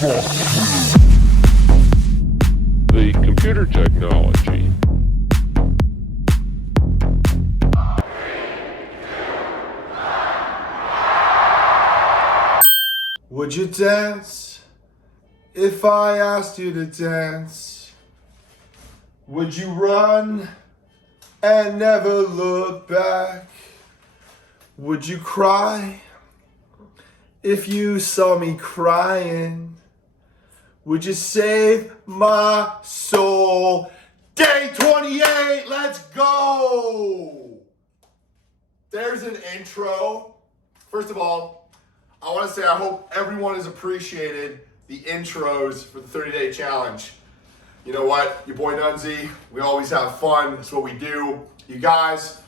The computer technology. Would you dance if I asked you to dance? Would you run and never look back? Would you cry if you saw me crying? Would you save my soul? Day 28, let's go! There's an intro. First of all, I want to say I hope everyone has appreciated the intros for the 30-day challenge. You know what? Your boy Nunzi, we always have fun. That's what we do. You guys,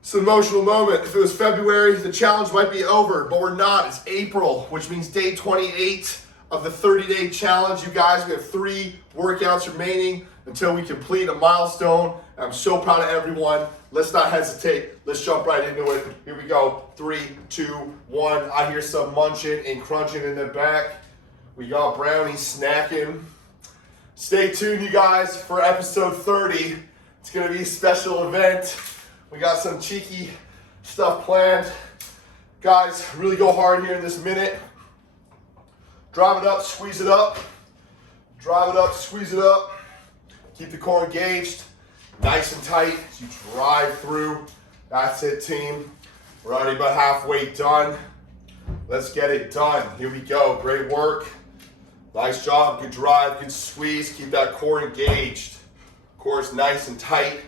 it's an emotional moment. If it was February, the challenge might be over, but we're not. It's April, which means day 28 of the 30-day challenge. You guys, we have 3 workouts remaining until we complete a milestone. I'm so proud of everyone. Let's not hesitate. Let's jump right into it. Here we go. 3, 2, 1. I hear some munching and crunching in the back. We got brownies snacking. Stay tuned, you guys, for episode 30. It's going to be a special event. We got some cheeky stuff planned. Guys, really go hard here in this minute. Drive it up, squeeze it up. Drive it up, squeeze it up. Keep the core engaged, nice and tight as you drive through. That's it, team. We're already about halfway done. Let's get it done. Here we go. Great work. Nice job. Good drive, good squeeze. Keep that core engaged. Core is nice and tight.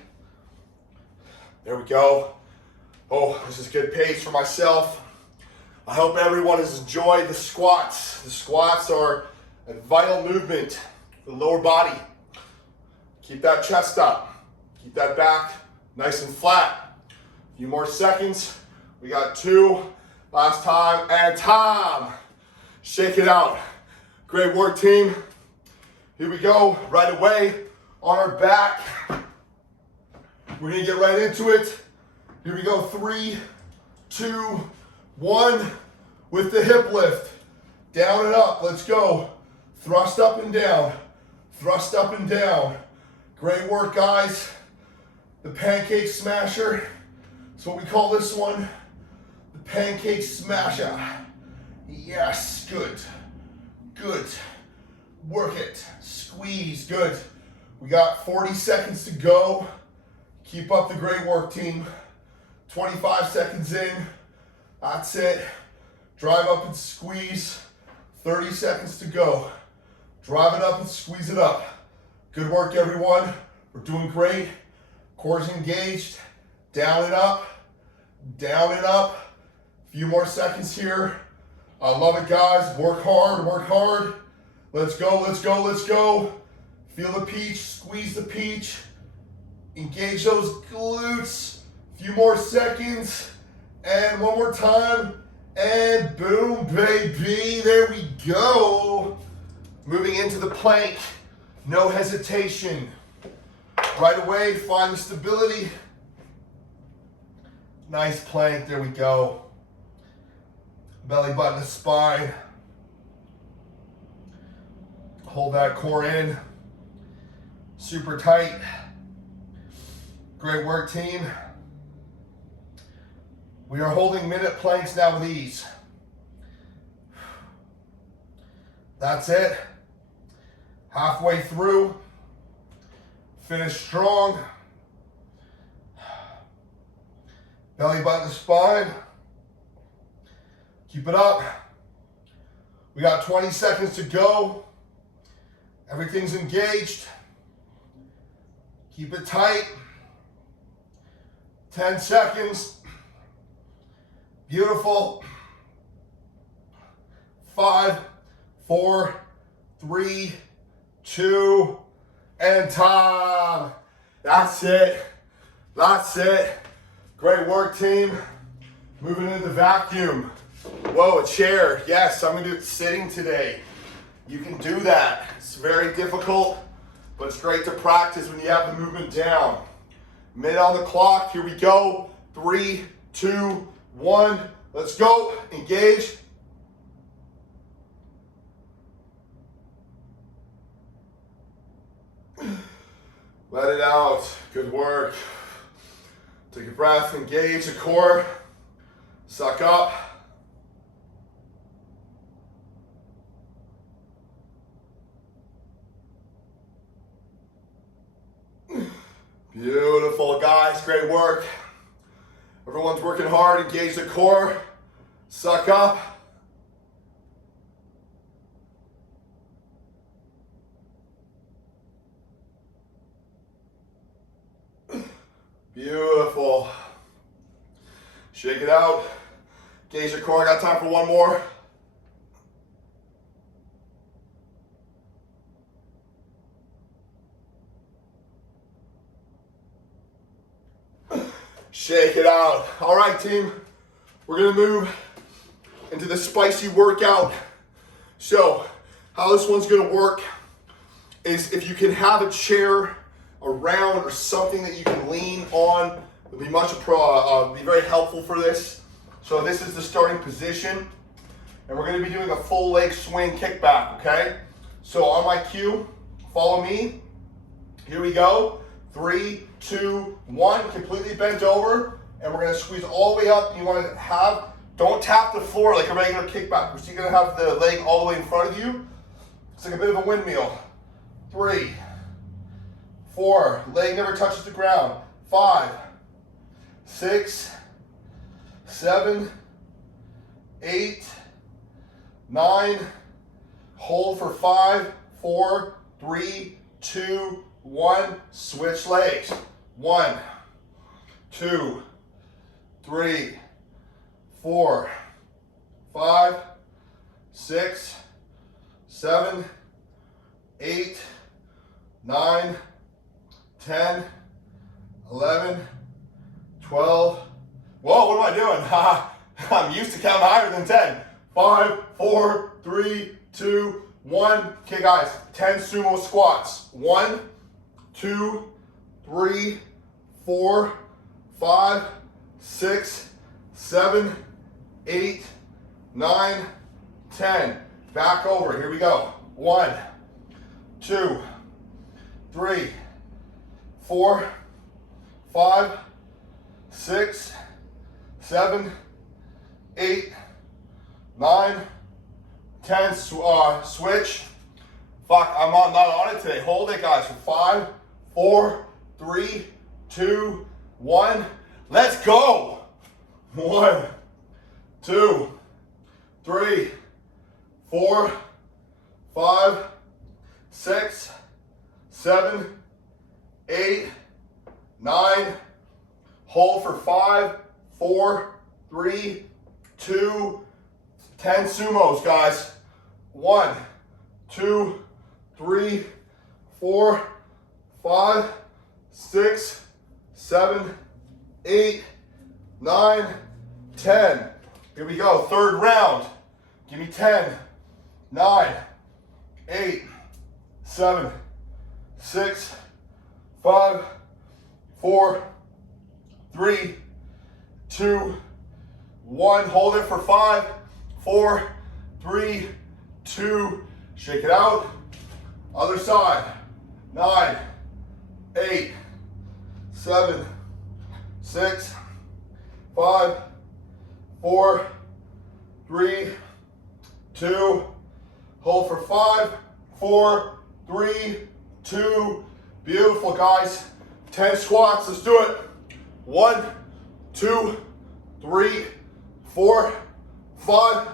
There we go. Oh, this is good pace for myself. I hope everyone has enjoyed the squats. The squats are a vital movement for the lower body. Keep that chest up. Keep that back nice and flat. A few more seconds. We got 2. Last time and time. Shake it out. Great work, team. Here we go. Right away on our back. We're going to get right into it. Here we go. 3, 2, 1. With the hip lift. Down and up. Let's go. Thrust up and down. Thrust up and down. Great work, guys. The pancake smasher. That's what we call this one. The pancake smasher. Yes, good. Good. Work it. Squeeze. Good. We got 40 seconds to go. Keep up the great work, team. 25 seconds in. That's it. Drive up and squeeze. 30 seconds to go. Drive it up and squeeze it up. Good work, everyone. We're doing great. Core's engaged. Down and up. Down and up. A few more seconds here. I love it, guys. Work hard. Work hard. Let's go. Let's go. Let's go. Feel the peach. Squeeze the peach. Engage those glutes. A few more seconds. And one more time. And boom, baby. There we go. Moving into the plank. No hesitation. Right away, find the stability. Nice plank, there we go. Belly button to spine. Hold that core in. Super tight. Great work, team. We are holding minute planks now with ease. That's it. Halfway through, finish strong. Belly button to spine. Keep it up. We got 20 seconds to go. Everything's engaged. Keep it tight. 10 seconds. Beautiful. 5, 4, 3, 2, and time. That's it. That's it. Great work, team. Moving into the vacuum. Whoa, a chair. Yes, I'm going to do it sitting today. You can do that. It's very difficult, but it's great to practice when you have the movement down. Minute on the clock. Here we go. 3, 2, 1. Let's go. Engage. Let it out. Good work. Take a breath, engage the core. Suck up. Beautiful, guys. Great work. Everyone's working hard. Engage the core. Suck up. Beautiful. Shake it out. Engage your core. Got time for one more. Shake it out. All right, team. We're gonna move into the spicy workout. So, how this one's gonna work is if you can have a chair around or something that you can lean on, it'll be be very helpful for this. So this is the starting position, and we're gonna be doing a full leg swing kickback, okay? So on my cue, follow me. Here we go. 3, 2, 1, completely bent over, and we're gonna squeeze all the way up. You wanna don't tap the floor like a regular kickback. We're still gonna have the leg all the way in front of you. It's like a bit of a windmill. 3, 4, leg never touches the ground. 5, 6, 7, 8, 9, hold for 5, 4, 3, 2, 1, switch legs. 1, 2, 3, 4, 5, 6, 7, 8, 9, 10, 11, 12. Whoa, what am I doing? I'm used to counting higher than 10. 5, 4, 3, 2, 1. Okay, guys, 10 sumo squats. 1, 2, 3, 4, 5, 6, 7, 8, 9, 10. Back over. Here we go. 1, 2, 3, 4, 5, 6, 7, 8, 9, 10. Switch. Fuck, I'm not on it today. Hold it, guys, for 5, 4, 3, 2, 1. Let's go. 1, 2, 3, 4, 5, 6, 7, 8, 9. Hold for 5, 4, 3, 2, 10 sumos, guys. 1, 2, 3, 4, 5, 6, 7, 8, 9, 10. Here we go. Third round. Give me 10, 9, 8, 7, 6, 5, 4, 3, 2, 1. Hold it for 5, 4, 3, 2. Shake it out. Other side. 9, 8, 7, 6, 5, 4, 3, 2. Hold for 5, 4, 3, 2. Beautiful, guys. 10 squats. Let's do it. 1, 2, 3, 4, 5,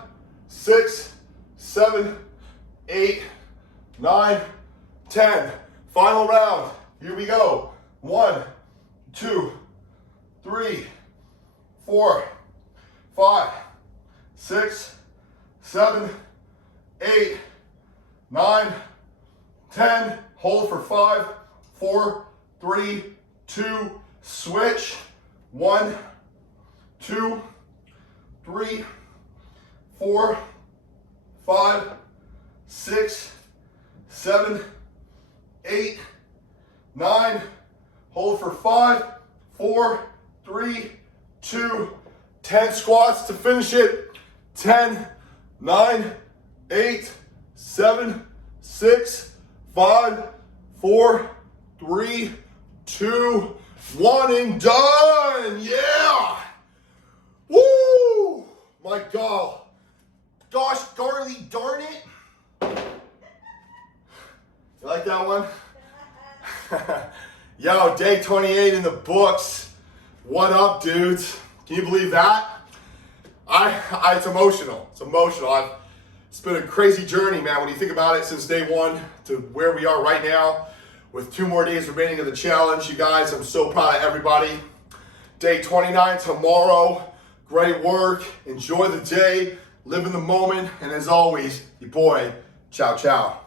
6, 7, 8, 9, 10. Final round. Here we go. 1, 2, 3, 4, 5, 6, 7, 8, 9, 10. Hold for 5, 4, 3, 2. Switch. 1, 2, 3, 4, 5, 6, 7, 8, 9. Hold for 5, 4, 3, 2. 10 squats to finish it. 10, 9, 8, 7, 6, 5, 4, 3, 2, 1, and done. Yeah. Woo. My God. Gosh, Garly, darn it. You like that one? Yo, day 28 in the books. What up, dudes? Can you believe that? It's emotional. It's emotional. It's been a crazy journey, man, when you think about it, since day one to where we are right now with 2 more days remaining of the challenge. You guys, I'm so proud of everybody. Day 29 tomorrow. Great work. Enjoy the day. Live in the moment. And as always, your boy, ciao, ciao.